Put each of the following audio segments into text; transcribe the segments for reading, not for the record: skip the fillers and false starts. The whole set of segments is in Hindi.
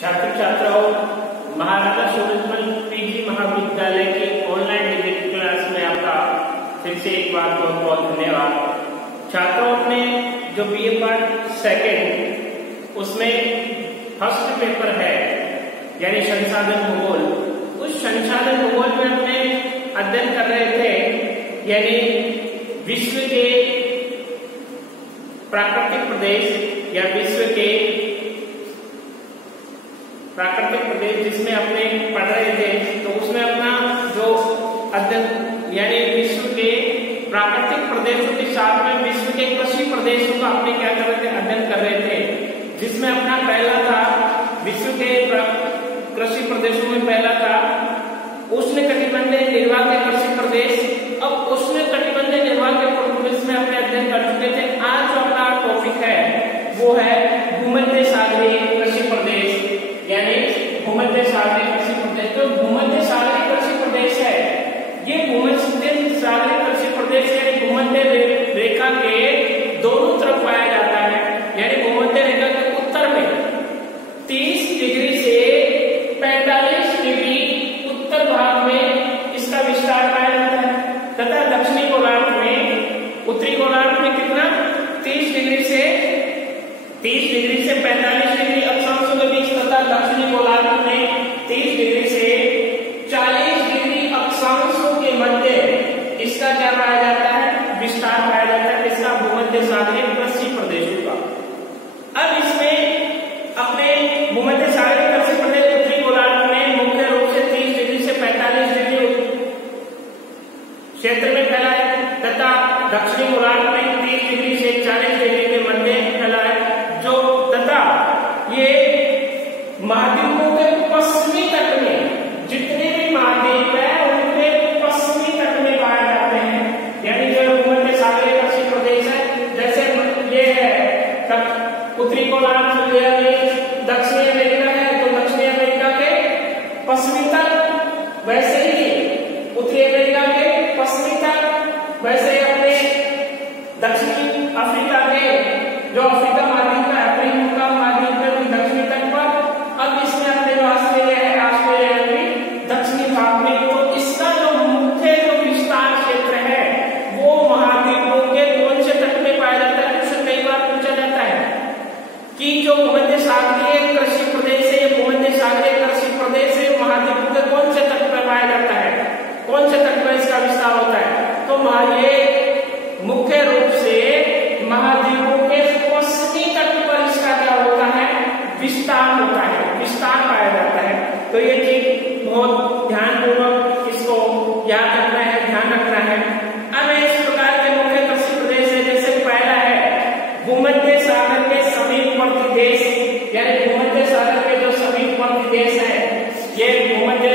छात्र छात्राओं, महाराजा सूरजमल पीजी महाविद्यालय के ऑनलाइन डिग्री क्लास में आपका फिर से एक बार बहुत बहुत धन्यवाद। छात्रों, अपने जो बीए पार्ट सेकेंड उसमें फर्स्ट पेपर है यानी संसाधन भूगोल, उस संसाधन भूगोल में अपने अध्ययन कर रहे थे यानी विश्व के प्राकृतिक प्रदेश या विश्व के प्राकृतिक प्रदेश जिसमें अपने पढ़ रहे थे, तो उसमें अपना जो अध्ययन यानी विश्व के प्राकृतिक प्रदेशों के साथ में विश्व के कृषि प्रदेशों का अपने क्या कर रहे थे, अध्ययन कर रहे थे। जिसमें अपना पहला था विश्व के कृषि प्रदेशों में पहला था उष्णकटिबंधीय निर्वाह कृषि प्रदेश। अब उष्णकटिबंधीय निर्वाह प्रदेश में अपने अध्ययन कर चुके थे। आज जो अपना टॉपिक है वो है भूमध्य सागरीय कृषि प्रदेश यानी भूमध्य सागरीय कृषि प्रदेश। तो भूमध्य सागरीय कृषि प्रदेश है, ये भूमध्य सागरीय कृषि प्रदेश है भूमध्य रेखा के दोनों तरफ पाया जाता है यानी भूमध्य रेखा के उत्तर में 30 डिग्री से 45 डिग्री उत्तर भाग में इसका विस्तार पाया जाता है तथा दक्षिणी गोलार्ध में, उत्तरी गोलार्ध में कितना 30 डिग्री से 45 डिग्री अक्षांशों के बीच तथा दक्षिणी गोलार्ध में 30 डिग्री से 40 डिग्री अक्षांशों के मध्य इसका क्या पाया जाता है, विस्तार पाया जाता है इसका भूमध्य सागरीय कृषि प्रदेशों का। अब इसमें अपने भूमध्य सागरीय कृषि प्रदेश उत्तरी गोलार्ध में मुख्य रूप से 30 डिग्री से 45 डिग्री क्षेत्र में फैला है तथा दक्षिणी गोलार्ध में 30 डिग्री से 40 डिग्री के मध्य फैला है, जो तथा ये महाद्वीपों के पश्चिमी तट में जितने भी महाद्वीप है उनके पश्चिमी तट में पाए जाते हैं यानी जो भूमध्य सागरीय कृषि प्रदेश है। जैसे ये है उत्तरी गोलार्ध, दक्षिणी अमेरिका है तो दक्षिणी अमेरिका के पश्चिमी तट, वैसे ही उत्तरी अमेरिका के पश्चिमी तट, वैसे ही अपने दक्षिणी अफ्रीका के जो अफ्रीका महाद्वीप है, अफ्रीका महाद्वीप के दक्षिणी तट पर। अब इसमें अपने जो ऑस्ट्रेलिया है, ऑस्ट्रेलिया के दक्षिणी भाग में, तो इसका जो मुख्य जो विस्तार क्षेत्र है वो महाद्वीपों के कौन से तट में पाया जाता है। क्वेश्चन कई बार पूछा जाता है कि जो भूमध्य सागरीय कृषि प्रदेश है, भूमध्य सागरीय कृषि प्रदेश है, महाद्वीपों के कौन से तट पर पाया जाता है, कौन से तट पर इसका विस्तार होता है। तो ये मुख्य रूप से महाद्वीपों के पश्चिमी तट पर इसका क्या होता है, विस्तार होता है, विस्तार पाया जाता है। तो ये चीज बहुत ध्यानपूर्वक इसको याद रखना है, ध्यान रखना है। अब इस प्रकार के मुख्य कृषि प्रदेश है, जैसे पहला है भूमध्य सागर के समीपवर्ती देश यानी भूमध्य सागर के जो समीपवर्ती देश है, ये भूमध्य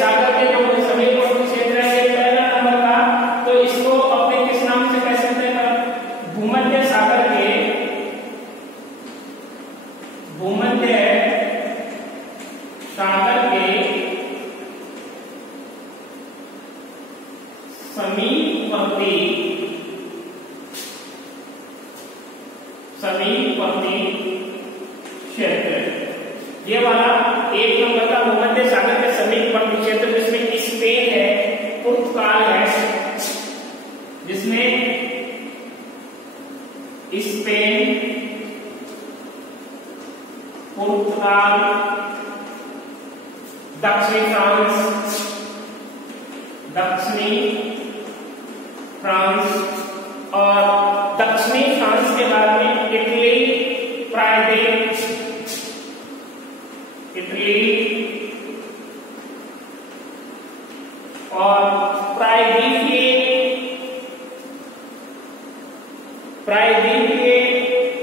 सागर के जो समीपवर्ती क्षेत्र है, ये पहला नंबर का। तो इसको अपने किस नाम से कह सकते हैं, भूमध्य सागर के समीपवर्ती क्षेत्र, ये वाला एक नंबर का भूमध्य सागर के समीपवर्ती क्षेत्र जिसमें स्पेन है, पुर्तगाल है, जिसमें स्पेन, पुर्तगाल, दक्षिणी फ्रांस और दक्षिणी फ्रांस के बाद में इटली, और प्रायद्वीपीय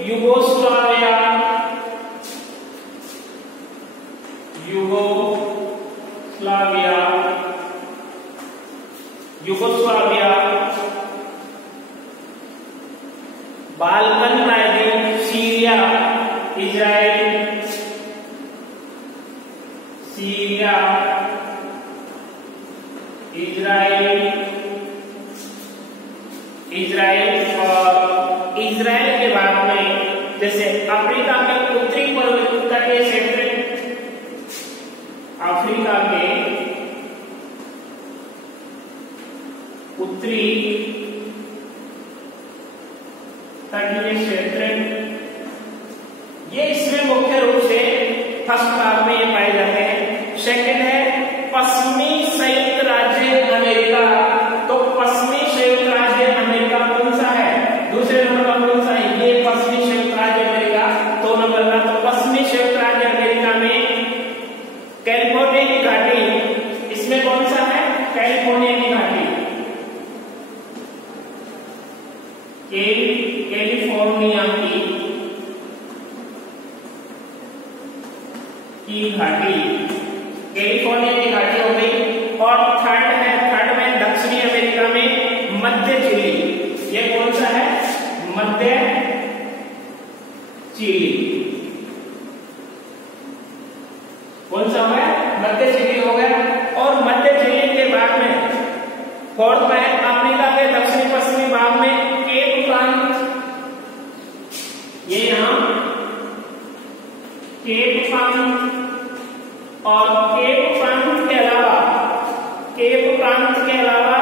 युगोस्लाविया बाल्कन प्रायद्वीप, सीरिया, इजराइल और इजराइल के बाद में जैसे अफ्रीका के उत्तरी पूर्वी तटीय क्षेत्र, अफ्रीका के उत्तरी तटीय क्षेत्र, ये इसमें मुख्य रूप से फर्स्ट भाग में ये पाए जाते हैं। सेकंड है पश्चिमी संयुक्त राज्य अमेरिका। तो पश्चिमी संयुक्त राज्य अमेरिका कौन सा है? दूसरे नंबर का कौन सा है? ये पश्चिमी संयुक्त राज्य अमेरिका 2 नंबर का। तो पश्चिमी संयुक्त राज्य अमेरिका में कैलिफोर्निया की घाटी, इसमें कौन सा है? कैलिफोर्निया की घाटी, कैलिफोर्निया की घाटी, कैलिफोर्निया की घाटी हो गई। और थर्ड में दक्षिणी अमेरिका में मध्य चिली, ये कौन सा है? मध्य चिली, कौन सा हो गया? मध्य चिली हो गया। और मध्य चिली के बाद में फोर्थ में अफ्रीका के दक्षिणी पश्चिमी भाग में केप प्रांत, ये यहां केप प्रांत। और केप प्रांत के अलावा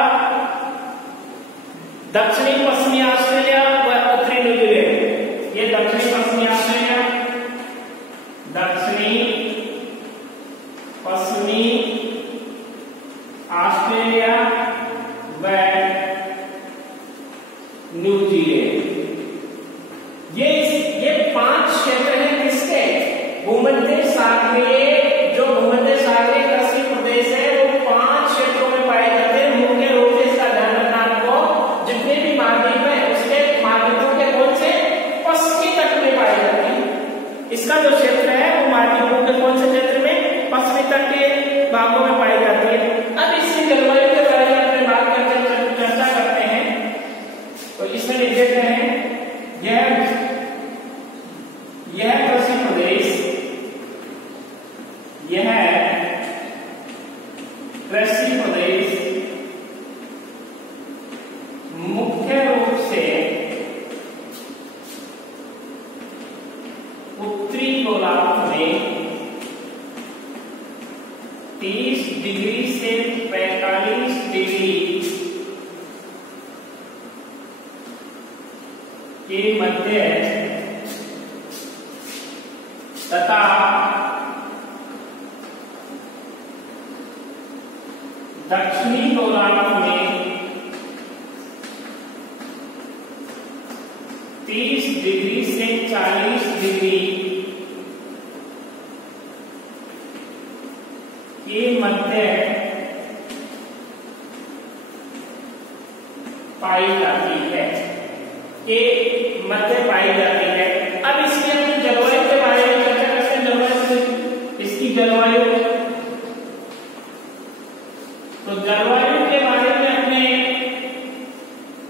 दक्षिणी पश्चिमी ऑस्ट्रेलिया व उत्तरी न्यूजीलैंड, ये दक्षिणी पश्चिमी ऑस्ट्रेलिया, दक्षिणी पश्चिमी ऑस्ट्रेलिया व न्यूजीलैंड, ये 5 क्षेत्र हैं किसके? भूमध्य सागरीय, जो भूमध्य सागरीय कृषि प्रदेश है वो 5 क्षेत्रों में पाए जाते हैं। मुख्य रूप से इसका ध्यान रखना आपको, जितने भी महाद्वीप है उसके महाद्वीपों के कौन से? पश्चिमी तट में पाए जाते हैं। इसका जो क्षेत्र है वो महाद्वीपों के कौन से क्षेत्र में? पश्चिमी तट के भागों में पाई जाती है। अब इसकी जलवायु के बारे में अपने बात करके चर्चा करते हैं। तो इसमें लिख देते हैं यह कृषि प्रदेश, यह कृषि प्रदेश मुख्य रूप से उत्तरी गोलार्ध में 30 डिग्री से 45 डिग्री के मध्य तथा दक्षिणी गोलार्ध में 30 डिग्री से 40 डिग्री के मध्य पाई जाती है, के मध्य पाई जाती है। अब इसमें अपनी जलवायु के बारे में चर्चा करते हैं। जलवायु, इसकी जलवायु, तो जलवायु के बारे में अपने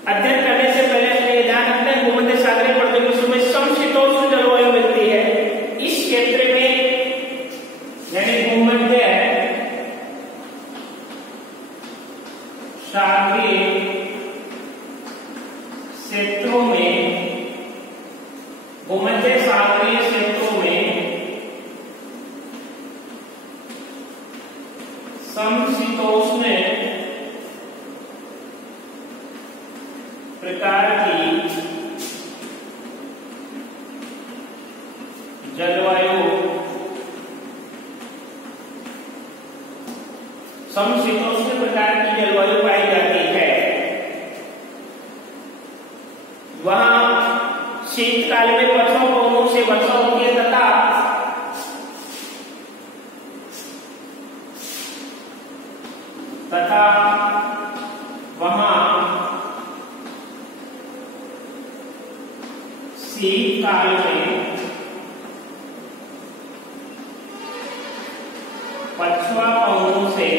अध्ययन करने से पहले अपने ध्यान रखते हैं भूमध्य सागरीय प्रदेशों में समशीतोष्ण जलवायु मिलती है। इस क्षेत्र में यानी भूमध्य सागरीय क्षेत्रों में, भूमध्य सागरीय क्षेत्रों में समशीतोष्ण प्रकार की जलवायु, समशीतोष्ण प्रकार की जलवायु पाई जाती है। वहां शीतकाल में पछुआ पवनों से वर्षा होती है तथा वहां शीतकाल में पछुआ पवनों से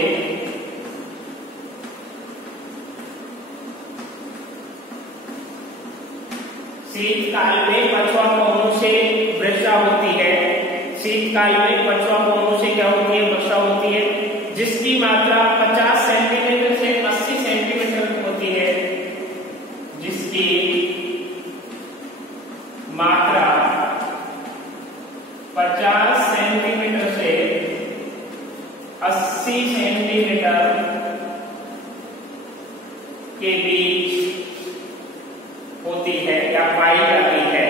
शीतकाल में पछुआ पवनों से वर्षा होती है। शीतकाल में पछुआ पवनों से क्या होती है? वर्षा होती है, जिसकी मात्रा 50 सेंटीमीटर से 80 सेंटीमीटर होती है, जिसकी मात्रा 50 सेंटीमीटर से 80 सेंटीमीटर के बीच होती है या पाई जाती है।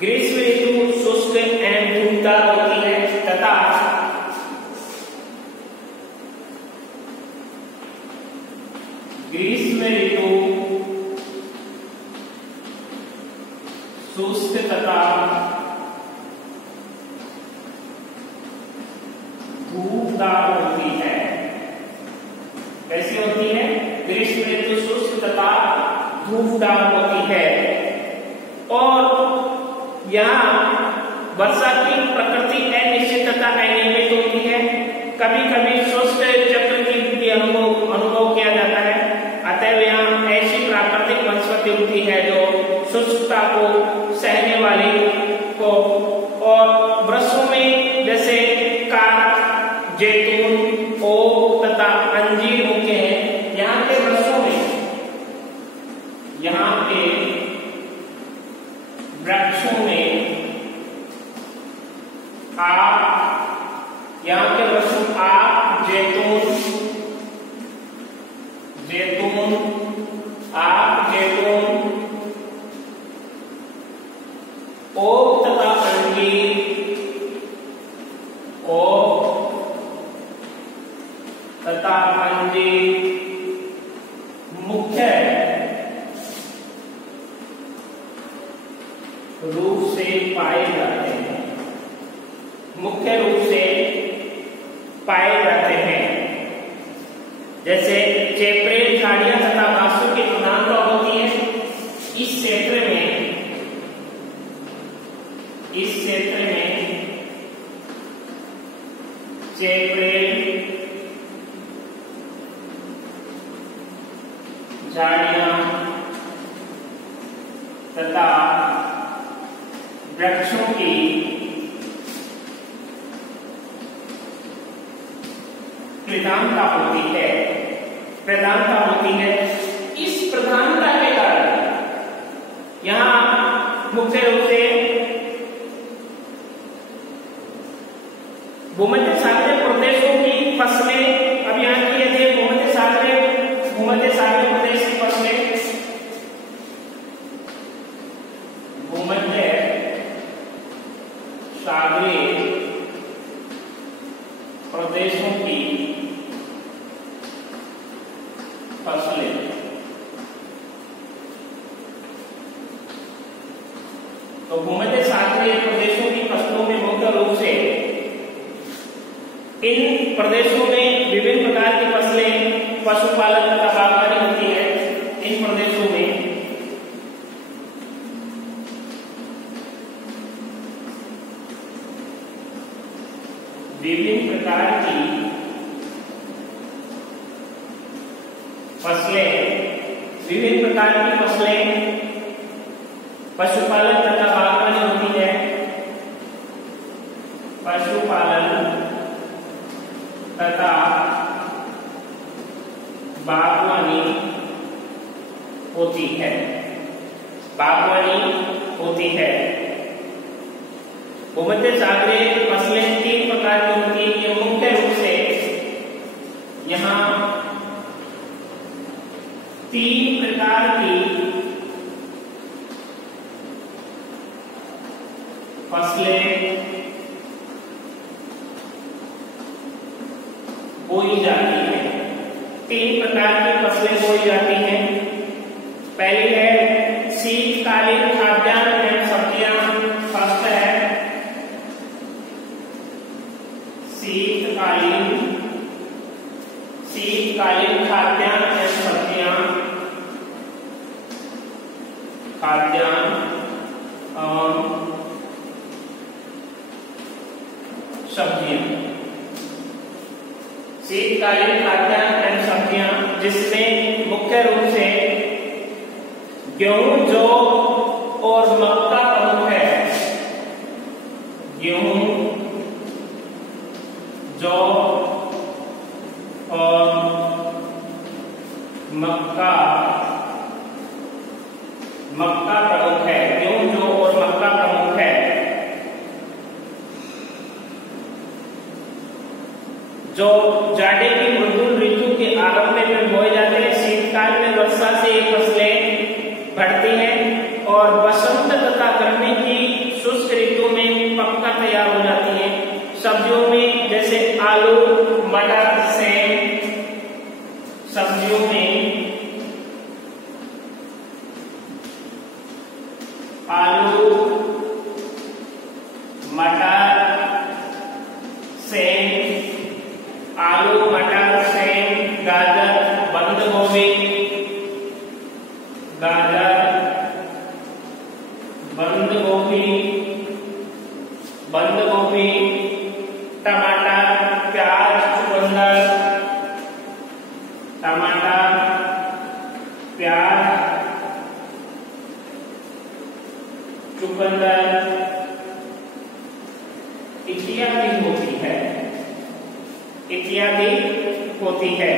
ग्रीष्म ऋतु शुष्क एवं धूपदार होती है तथा ग्रीष्म ऋतु शुष्क तथा धूपदार होती है। कैसी होती है? ग्रीष्म ऋतु शुष्क तथा धूपदार होती है। और यहाँ वर्षा की प्रकृति अनिश्चित तथा अनियमित होती है। कभी कभी शुष्क चक्र की भी अनुभव किया जाता है। अतः यहाँ ऐसी प्राकृतिक वनस्पति होती है जो शुष्कता को सहने वाली को, और वृक्षों में जैसे काठ, जैतून, ओक तथा अंजीर मुख्य है। यहाँ के वृक्षों में, यहाँ के वृक्षों में यहाँ के वृक्षों आक, जैतून, आक, जैतून, ओक तथा अंजीर, ओक तथा अंजीर मुख्य रूप से पाए जाते हैं। मुख्य रूप से पाए जाते हैं। जैसे चेपरेल झाड़ियां तथा बांसों की प्रधानता होती है। इस क्षेत्र में चेपरेल झाड़ियां तथा वृक्षों की प्रधानता होती है। इस प्रधानता के कारण यहाँ मुख्य रूप से भूमध्य सागरीय प्रदेशों की फसलें, अब यहाँ की यदि भूमध्य सागरीय प्रदेश की फसलें, भूमध्य सागरीय प्रदेशों की फसलें, तो भूमध्य सागरीय प्रदेशों की फसलों में मुख्य रूप से इन प्रदेशों में विभिन्न प्रकार की फसलें, पशुपालन तथा बागवानी होती है। इन प्रदेशों में विभिन्न प्रकार की फसलें, पशुपालन तथा बागवानी होती है। पशुपालन तथा बागवानी होती है। भूमध्य सागरीय फसलें 3 प्रकार की होती है। ये मुख्य रूप से यहाँ 3 प्रकार की फसलें बोई जाती है। 3 प्रकार की फसलें बोई जाती हैं। पहली है शीतकालीन खाद्यान्न एवं सब्जियां। फर्स्ट है शीतकालीन खाद्यान्न एवं सब्जियां, शीतकालीन खाद्यान्न एवं सब्जियां, जिसमें मुख्य रूप से गेहूं, जौ और मक्का प्रमुख है। गेहूं, जौ और मक्का प्रमुख है। गेहूं, जौ जो जाड़े की मृदुल ऋतु के आरंभ में बोए जाते हैं। शीतकाल में वर्षा से फसलें बढ़ती हैं और बसंत तथा गर्मी की शुष्क ऋतु में पक्का तैयार हो जाती हैं। सब्जियों में जैसे आलू, मटर, सेम, सब्जियों में आलू, मटर, सेम, आलू, मटर, सेम, गाजर, बंद गोभी, गाजर, बंद गोभी, बंद गोभी, टमाटर, प्याज, चुकंदर, टमाटर, प्याज, चुकंदर इत्यादि होती है, इत्यादि होती है।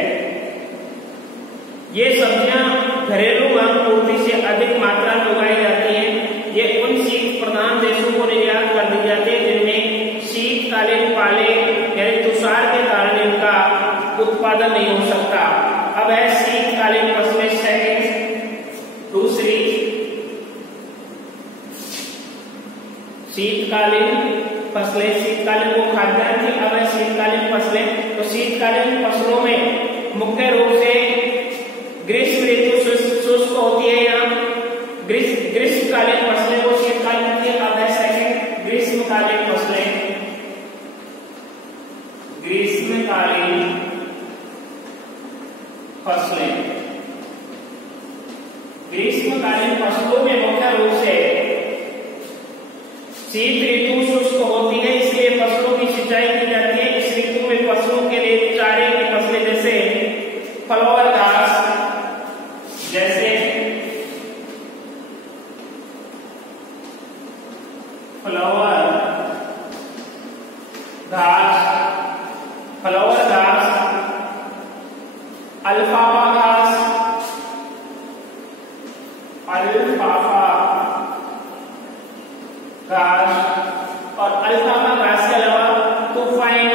ये सब्जियां घरेलू मांग पूर्ति से अधिक मात्रा में उगाई जाती हैं। ये उन शीत प्रधान देशों को निर्यात कर दी जाती है जिनमें शीतकालीन पाले यानी तुषार के कारण इनका उत्पादन नहीं हो सकता। अब है शीतकालीन फसलें। सेकंड, दूसरी शीतकालीन फसलें। शीतकालीन को खाद्यान्न थी, अब है शीतकालीन फसलें। तो शीतकालीन फसलों में मुख्य रूप से ग्रीष्म ऋतु शुष्क होती है। यहाँ ग्रीष्मकालीन फसलें वो शीतकालीन होती है। अब है सेकंड, ग्रीष्मकालीन फसलें। ग्रीष्मकालीन फसलें, ग्रीष्मकालीन फसलों में मुख्य रूप से शीत ऋतु शुष्क होती है, इसलिए फसलों की सिंचाई की जाती है। इस ऋतु में फसलों के लिए चारे की फसलें जैसे फ्लावर घास, जैसे फ्लावर घास, अल्फाफा घास, और अल्फाफा घास के अलावा तूफाइन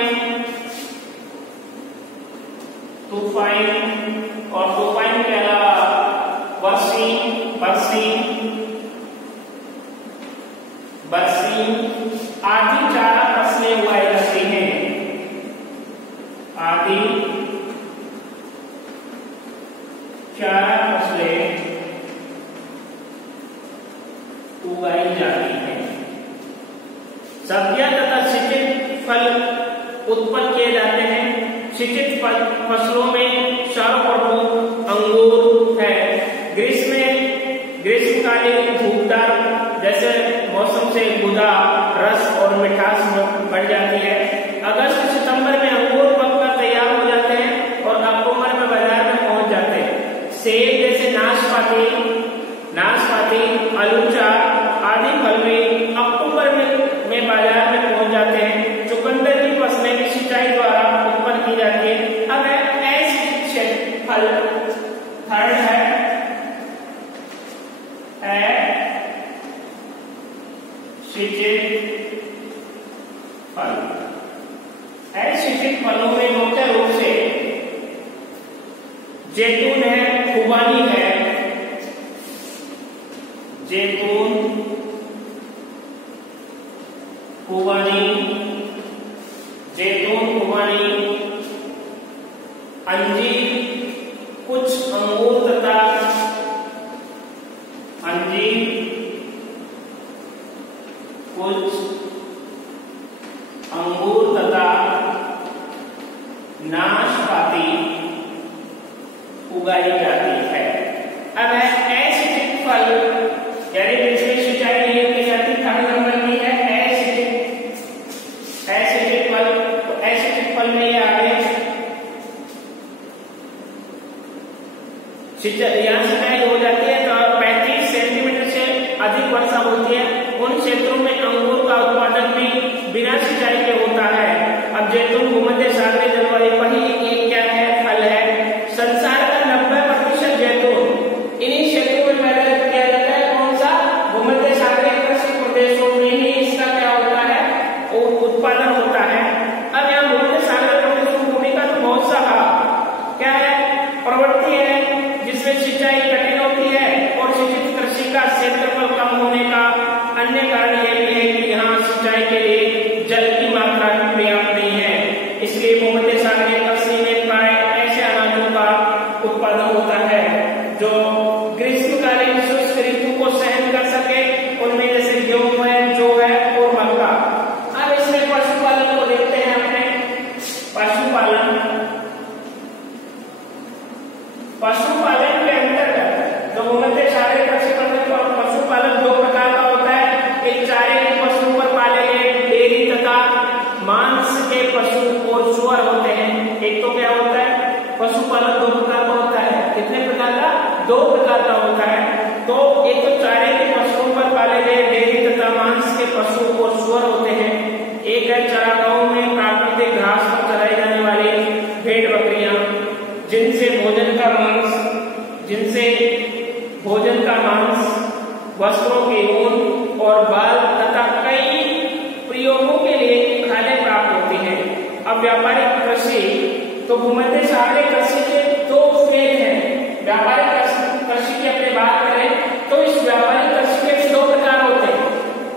और तूफाइन के अलावा बरसी आदि चारा फसलें उगाई जाती हैं। आदि चारा फसलें उगाई जाती हैं। सब्जियां तथा सिंचित फल उत्पन्न किए जाते हैं। सिंचित फसलों में सर्वप्रमुख अंगूर है। ग्रीष्मकालीन भूखदार जैसे मौसम से गुदा, रस और मिठास बढ़ जाती है। अगस्त सितंबर में अंगूर पककर तैयार हो जाते हैं और अक्टूबर में बाजार में पहुंच जाते हैं। सेब जैसे नाशपाती, अलूचा आदि फल में अक्टूबर में बाजार में पहुंच जाते हैं। चुकंदर की फसलें भी सिंचाई द्वारा उत्पन्न की जाती है। अब ऐसे फल थर्ड है सिंचित फल। सिंचित फलों में मुख्य रूप से जैतून है, खुबानी है। जैतून, खुबानी, अंजीर, कुछ अंगूर तथा नाशपाती उगाई जाती है। अब है एसिडिक फल यानी जिसमें सिंचाई नहीं की जाती। थर्ड नंबर में है एसिडिक फल। तो एसिडिक फल में ये आ गए यहाँ सिंचाई हो जाती है तो 35 सेंटीमीटर से अधिक वर्षा होती है। उन क्षेत्रों में अंगूर का उत्पादन भी बिना सिंचाई के होता है। अब जैतून भूमध्य सागरीय जलवायु पर ही एक क्या है, फल है। संसार का 90% जैतून इन्हीं क्षेत्रों में पैदा किया जाता है। कौन सा? गए डेयरी तथा मांस के पशु और सूअर होते हैं। एक है चरागाहों में प्राकृतिक घास पर चराई जाने वाली भेड़ बकरियां, जिनसे भोजन का मांस, वस्त्रों के ऊन और बाल तथा कई प्रयोगों के लिए खाने प्राप्त होती हैं। अब व्यापारिक कृषि, तो भूमध्य सागरीय कृषि के दो फेज हैं। व्यापारिक कृषि की अपने बात करें तो इस व्यापारिक कृषि के दो प्रकार होते हैं।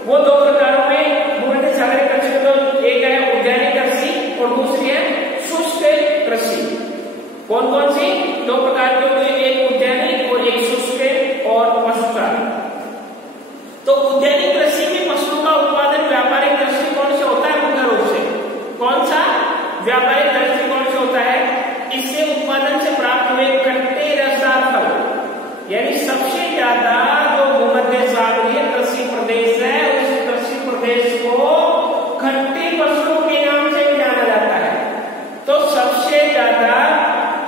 वो दो प्रकारों में भूमध्य सागरीय कृषि तो एक है उद्यानिक कृषि और दूसरी है शुष्क कृषि। कौन कौन सी दो प्रकार के होते हैं? एक उद्यानिक और एक शुष्क और पशुचारण। तो उद्यानिक कृषि में पशुओं का उत्पादन व्यापारिक दृष्टिकोण से होता है मुख्य रूप से। कौन सा व्यापारिक दृष्टिकोण से होता है? इससे उत्पादन से प्राप्त हुए खट्टे रसदार फल, यानी सबसे ज्यादा जो भूमध्य सागरीय कृषि प्रदेश है उस कृषि प्रदेश को खट्टी फसलों के नाम से भी जाना जाता है। तो सबसे ज्यादा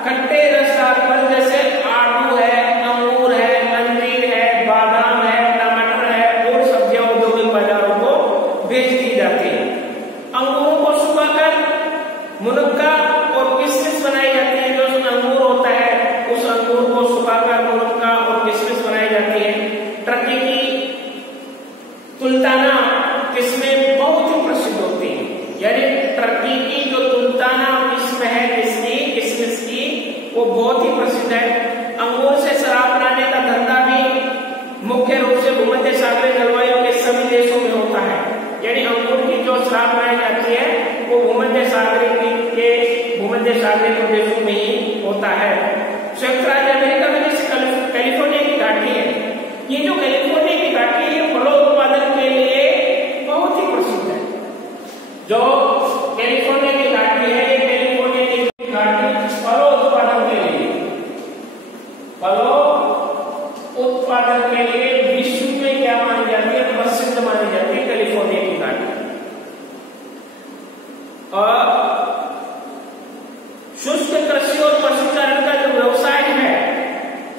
खट्टे रसदार फल जैसे आड़ू है, अंगूर है, अंजीर है, बादाम है, टमाटर है और सब्जियां औद्योगिक बाजारों को बेच दी जाती है। अंगूरों को सुखाकर मुनक्का और किशमिश बनाई जाती है। जो अंगूर होता है उस अंगूर को सुखाकर मुनक्का और किशमिश बनाई जाती है। टर्की की तुल्ताना किस्में बहुत ही प्रसिद्ध होती है, यानी टर्की की जो तुल्ताना किस्म है किशमिश की वो बहुत ही प्रसिद्ध है। अंगूर से शराब बनाने का धंधा भी मुख्य रूप से भूमध्य सागरीय जलवायु के सभी देशों में होता है, यानी अंगूर की जो शराब बनाई जाती है वो भूमध्य सागरीय प्रदेशों में ही होता है। संयुक्त राज्य अमेरिका में जैसे कैलिफोर्निया की घाटी है, ये जो कैलिफोर्निया की घाटी है फलों उत्पादन के लिए बहुत ही प्रसिद्ध है। जो कैलिफोर्निया की घाटी है, ये कैलिफोर्निया की घाटी फलों उत्पादन के लिए विश्व में क्या मानी जाती है? प्रसिद्ध मानी जाती है कैलिफोर्निया की घाटी। और शुष्क कृषि और पशुचारण का जो व्यवसाय है,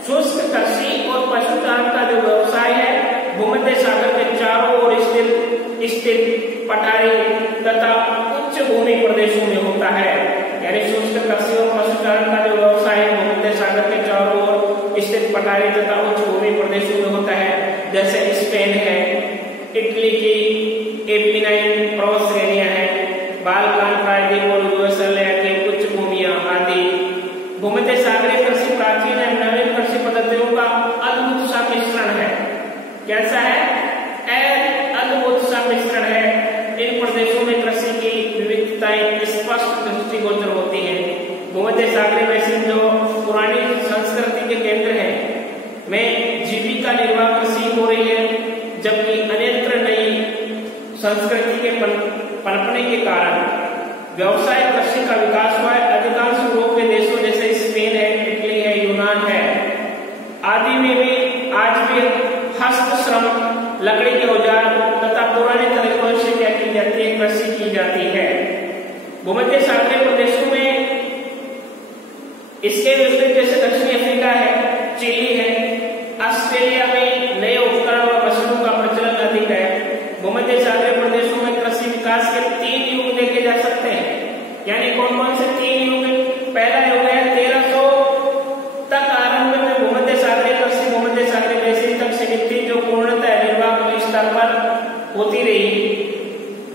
शुष्क कृषि और पशुचारण का जो व्यवसाय है भूमध्य सागर के चारों ओर स्थित पठारी तथा उच्च भूमि प्रदेशों में होता है। यानी शुष्क कृषि और पशुचारण का जो व्यवसाय है भूमध्य सागर के चारों ओर स्थित पठारी तथा उच्च भूमि प्रदेशों में होता है। जैसे स्पेन है, इटली की एपिनाइन पर्वत श्रेणियां है, बालकान प्रायद्वीप और यूएसएलए के उच्च भूमियां आदि। भूमध्य सागरीय कृषि प्राचीन एवं नवीन कृषि पद्धतियों का अद्भुत सा मिश्रण है। कैसा है? अद्भुत सा मिश्रण है। इन प्रदेशों में कृषि की विविधताएं स्पष्ट दृष्टिगोचर होती है। भूमध्य सागरीय बेसिन जो पुरानी संस्कृति के केंद्र है में जीविका निर्वाह कृषि हो रही है, जबकि अन्यत्र नई संस्कृति के पनपने के कारण व्यवसाय कृषि का विकास हुआ है। अधिकांश यूरोपीय देशों जैसे स्पेन है, इटली है, यूनान है आदि में भी आज भी हस्त श्रम, लकड़ी के औजार तथा पुराने तरीकों से क्या की जाती है? कृषि की जाती है। भूमध्य सागरीय प्रदेशों में इसके विपरीत जैसे दक्षिणी अफ्रीका है, चिली है, ऑस्ट्रेलिया में नए उपकरण व मशीनों का प्रचलन अधिक है। भूमध्य सागरीय प्रदेशों में कृषि विकास के 3 युग देखे जा सकते हैं। यानी कौन कौन से 3 युग? पहला युग है 1300 तक आरंभ में भूमध्य सागरीय कृषि भूमध्य सागरीय बेसिन तक सीमित थी, जो पूर्णतः निर्वाह स्तर पर होती रही।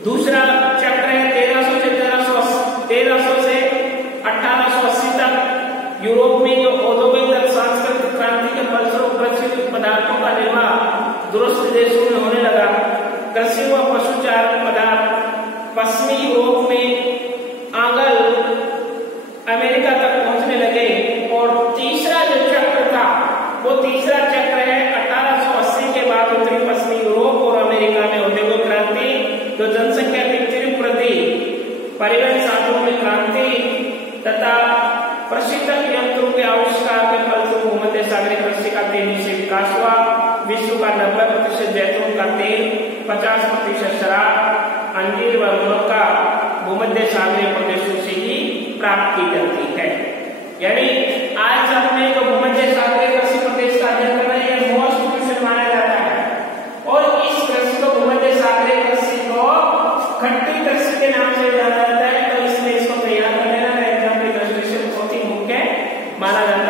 दूसरा चक्र है 1300 से 1880 तक यूरोप में जो औद्योगिक तथा सांस्कृतिक क्रांति के फलस्वरूप कृषि पदार्थों का निर्माण दूरस्थ देशों में होने लगा। कृषि व पशुचारण पदार्थ पश्चिमी यूरोप में आंगल अमेरिका तक पहुंचने लगे। और तीसरा जो चक्र था वो तीसरा चक्र है 1880 के बाद उत्तरी पश्चिमी यूरोप और अमेरिका में औद्योगिक क्रांति, जो जनसंख्या की तीव्र वृद्धि, परिवहन साधनों में क्रांति तथा प्रशिक्षक यंत्रों के आविष्कार के फलस्वरूप भूमध्य सागरीय कृषि का तेजी से विकास हुआ। विश्व का 90% जैतून का तेल, 50% शराब, अंजीर व मुनक्का भूमध्य सागरीय प्रदेशों से ही प्राप्त की जाती है। यानी आज हमने जो भूमध्य सागरीय कृषि प्रदेश का अध्ययन कर रहे हैं, मोस्ट क्वेश्चन माना जाता है। और इस माना जाता है।